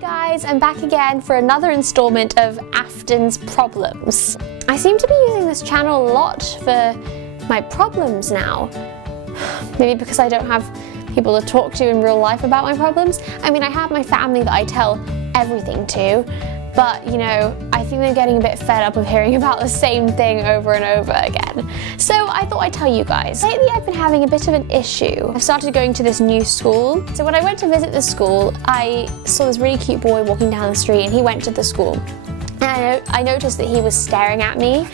guys, I'm back again for another installment of Afton's Problems. I seem to be using this channel a lot for my problems now. Maybe because I don't have people to talk to in real life about my problems. I mean, I have my family that I tell everything to, but you know, I think they're getting a bit fed up of hearing about the same thing over and over again. So I thought I'd tell you guys. Lately I've been having a bit of an issue. I've started going to this new school. So when I went to visit the school, I saw this really cute boy walking down the street and he went to the school. And I noticed that he was staring at me.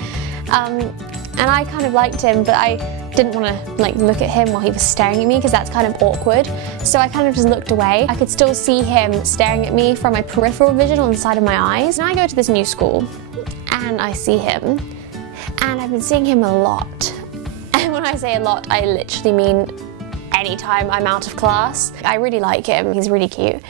And I kind of liked him, but I didn't want to look at him while he was staring at me because that's kind of awkward. So I kind of just looked away. I could still see him staring at me from my peripheral vision on the side of my eyes. Now I go to this new school and I see him, and I've been seeing him a lot. And when I say a lot, I literally mean anytime I'm out of class. I really like him, he's really cute.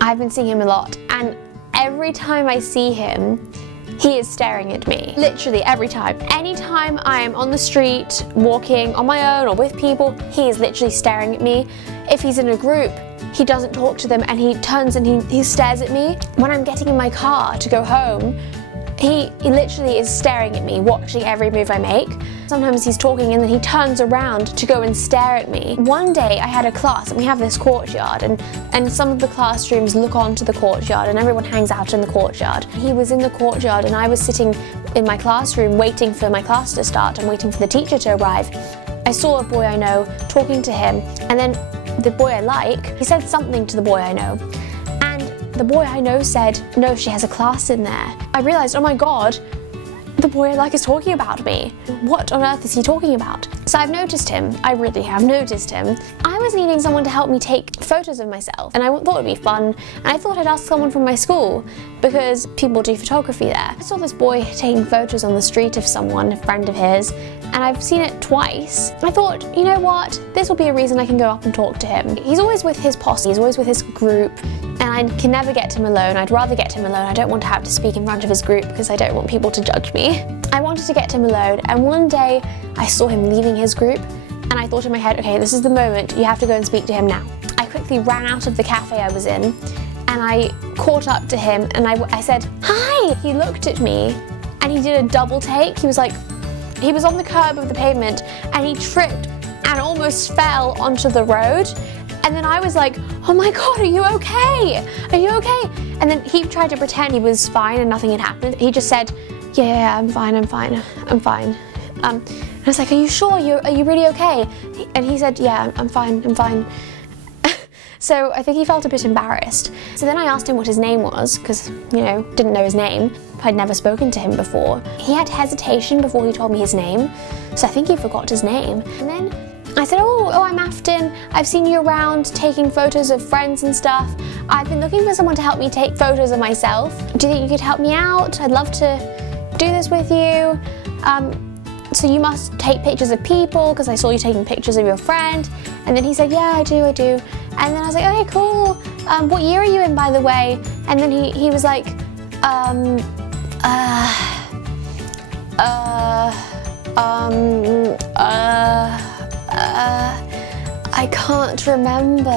I've been seeing him a lot, and every time I see him, he is staring at me. Literally every time. Anytime I am on the street, walking on my own or with people, he is literally staring at me. If he's in a group, he doesn't talk to them and he turns and he stares at me. When I'm getting in my car to go home, he literally is staring at me, watching every move I make. Sometimes he's talking and then he turns around to go and stare at me. One day I had a class and we have this courtyard, and some of the classrooms look onto the courtyard and everyone hangs out in the courtyard. He was in the courtyard and I was sitting in my classroom waiting for my class to start and waiting for the teacher to arrive. I saw a boy I know talking to him, and then the boy I like, he said something to the boy I know. The boy I know said, no, she has a class in there. I realised, oh my god, the boy I like is talking about me. What on earth is he talking about? So I've noticed him. I really have noticed him. I was needing someone to help me take photos of myself, and I thought it'd be fun, and I thought I'd ask someone from my school because people do photography there. I saw this boy taking photos on the street of someone, a friend of his, and I've seen it twice. I thought, you know what, this will be a reason I can go up and talk to him. He's always with his posse, he's always with his group, and I can never get him alone. I'd rather get him alone. I don't want to have to speak in front of his group because I don't want people to judge me. I wanted to get him alone, and one day I saw him leaving his group, and I thought in my head, okay, this is the moment, you have to go and speak to him now. I quickly ran out of the cafe I was in, and I caught up to him, and I said, hi! He looked at me, and he did a double take. He was on the curb of the pavement, and he tripped and almost fell onto the road. And then I was like, oh my god, are you okay? Are you okay? And then he tried to pretend he was fine and nothing had happened. He just said, yeah, I'm fine, I'm fine, I'm fine. And I was like, are you sure? Are you really okay? And he said, yeah, I'm fine, I'm fine. So I think he felt a bit embarrassed. So then I asked him what his name was, because, you know, didn't know his name. I'd never spoken to him before. He had hesitation before he told me his name, so I think he forgot his name. And then I said, oh, I'm Afton. I've seen you around taking photos of friends and stuff. I've been looking for someone to help me take photos of myself. Do you think you could help me out? I'd love to do this with you. So you must take pictures of people because I saw you taking pictures of your friend. And then he said, yeah, I do. And then I was like, okay, cool. What year are you in, by the way? And then he was like, I can't remember.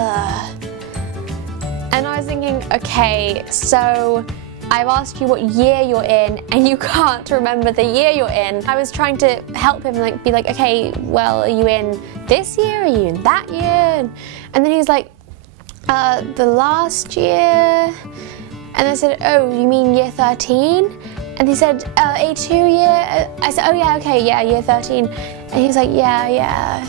And I was thinking, okay, so I've asked you what year you're in and you can't remember the year you're in. I was trying to help him, be like, okay, well, are you in this year? Are you in that year? And then he was like, the last year. And I said, oh, you mean year 13? And he said, A2 year? I said, oh yeah, okay, yeah, year 13. And he was like, yeah.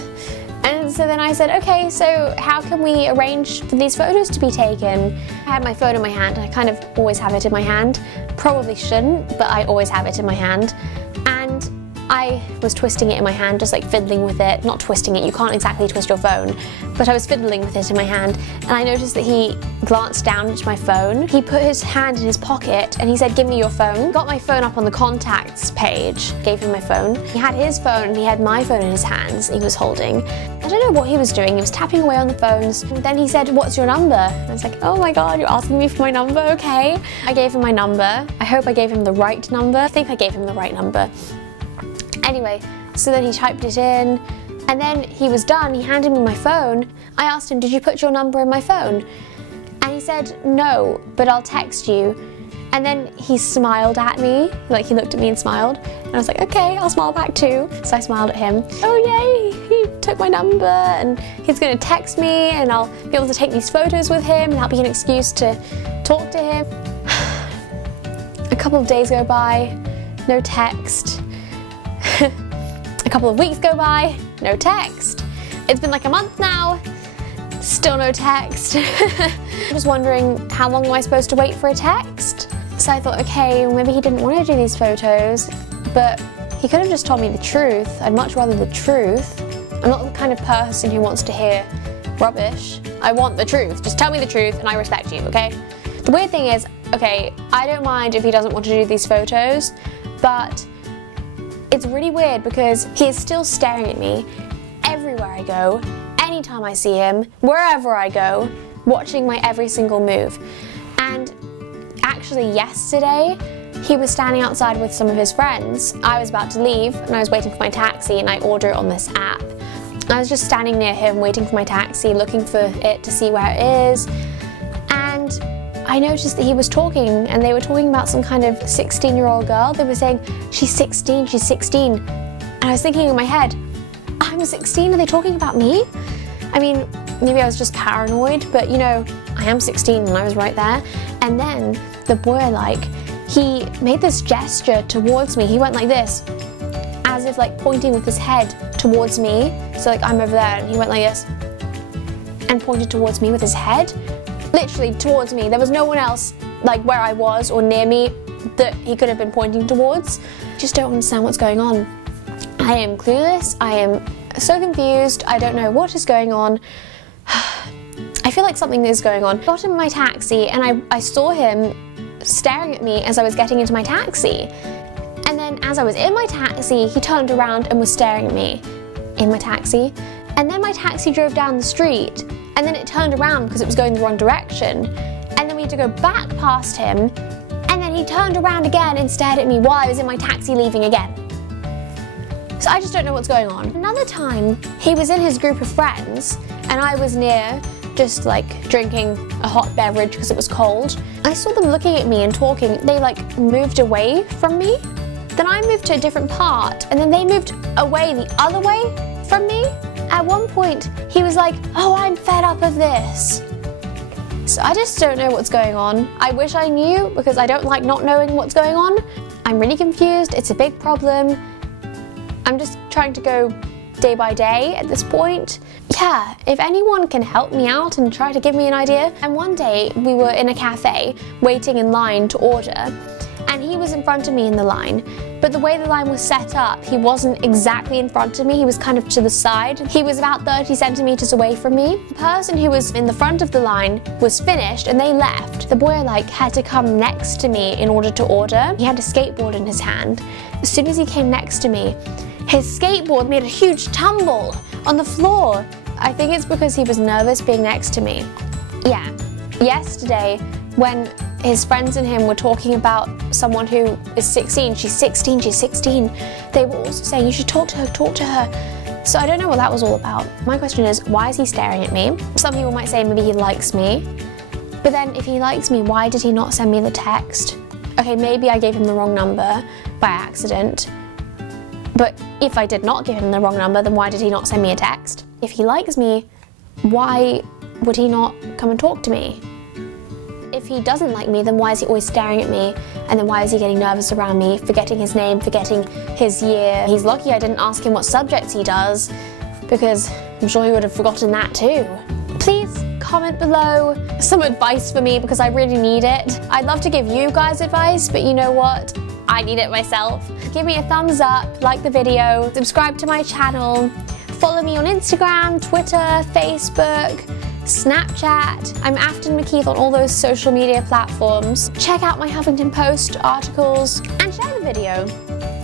And so then I said, okay, so how can we arrange for these photos to be taken? I had my phone in my hand. I kind of always have it in my hand. Probably shouldn't, but I always have it in my hand. And I was twisting it in my hand, just fiddling with it. Not twisting it, you can't exactly twist your phone, but I was fiddling with it in my hand, and I noticed that he glanced down at my phone. He put his hand in his pocket and he said, give me your phone. Got my phone up on the contacts page, gave him my phone. He had his phone and he had my phone in his hands he was holding. I don't know what he was doing, he was tapping away on the phones. And then he said, what's your number? And I was like, oh my god, you're asking me for my number, okay. I gave him my number. I hope I gave him the right number. I think I gave him the right number. Anyway, so then he typed it in, and then he was done, he handed me my phone. I asked him, did you put your number in my phone? And he said, no, but I'll text you. And then he smiled at me, like he looked at me and smiled. And I was like, okay, I'll smile back too. So I smiled at him. Oh yay, he took my number and he's gonna text me and I'll be able to take these photos with him and that'll be an excuse to talk to him. A couple of days go by, no text. A couple of weeks go by, no text. It's been like a month now, still no text. I was wondering, how long am I supposed to wait for a text? So I thought, okay, well, maybe he didn't want to do these photos, but he could have just told me the truth. I'd much rather the truth. I'm not the kind of person who wants to hear rubbish. I want the truth. Just tell me the truth and I respect you, okay? The weird thing is, okay, I don't mind if he doesn't want to do these photos, but it's really weird because he is still staring at me everywhere I go, anytime I see him, wherever I go, watching my every single move. And actually yesterday, he was standing outside with some of his friends. I was about to leave and I was waiting for my taxi and I order it on this app. I was just standing near him waiting for my taxi, looking for it to see where it is. And I noticed that he was talking and they were talking about some kind of 16-year-old girl. They were saying, she's 16, she's 16. And I was thinking in my head, I'm 16, are they talking about me? I mean, maybe I was just paranoid, but you know, I am 16 and I was right there. And then the boy, he made this gesture towards me. He went like this, as if like pointing with his head towards me. So like I'm over there and he went like this and pointed towards me with his head. Literally towards me. There was no one else like where I was or near me that he could have been pointing towards. I just don't understand what's going on. I am clueless. I am so confused. I don't know what is going on. I feel like something is going on. I got in my taxi and I saw him staring at me as I was getting into my taxi. And then as I was in my taxi, he turned around and was staring at me in my taxi. And then my taxi drove down the street and then it turned around because it was going the wrong direction. And then we had to go back past him and then he turned around again and stared at me while I was in my taxi leaving again. So I just don't know what's going on. Another time, he was in his group of friends and I was near just like drinking a hot beverage because it was cold. I saw them looking at me and talking. They like moved away from me. Then I moved to a different part and then they moved away the other way from me. At one point, he was like, oh, I'm fed up of this. So I just don't know what's going on. I wish I knew because I don't like not knowing what's going on. I'm really confused. It's a big problem. I'm just trying to go day by day at this point. Yeah, if anyone can help me out and try to give me an idea. And one day we were in a cafe waiting in line to order and he was in front of me in the line. But the way the line was set up, he wasn't exactly in front of me, he was kind of to the side. He was about 30 centimeters away from me. The person who was in the front of the line was finished and they left. The boy had to come next to me in order to order. He had a skateboard in his hand. As soon as he came next to me, his skateboard made a huge tumble on the floor. I think it's because he was nervous being next to me. Yeah, yesterday when his friends and him were talking about someone who is 16, she's 16, she's 16, they were also saying, you should talk to her, talk to her. So I don't know what that was all about. My question is, why is he staring at me? Some people might say maybe he likes me. But then if he likes me, why did he not send me the text? Okay, maybe I gave him the wrong number by accident. But if I did not give him the wrong number, then why did he not send me a text? If he likes me, why would he not come and talk to me? If he doesn't like me, then why is he always staring at me? And then why is he getting nervous around me, forgetting his name, forgetting his year? He's lucky I didn't ask him what subjects he does, because I'm sure he would have forgotten that too. Please comment below some advice for me because I really need it. I'd love to give you guys advice, but you know what? I need it myself. Give me a thumbs up, like the video, subscribe to my channel, follow me on Instagram, Twitter, Facebook, Snapchat. I'm Afton McKeith on all those social media platforms. Check out my Huffington Post articles and share the video.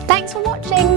Thanks for watching.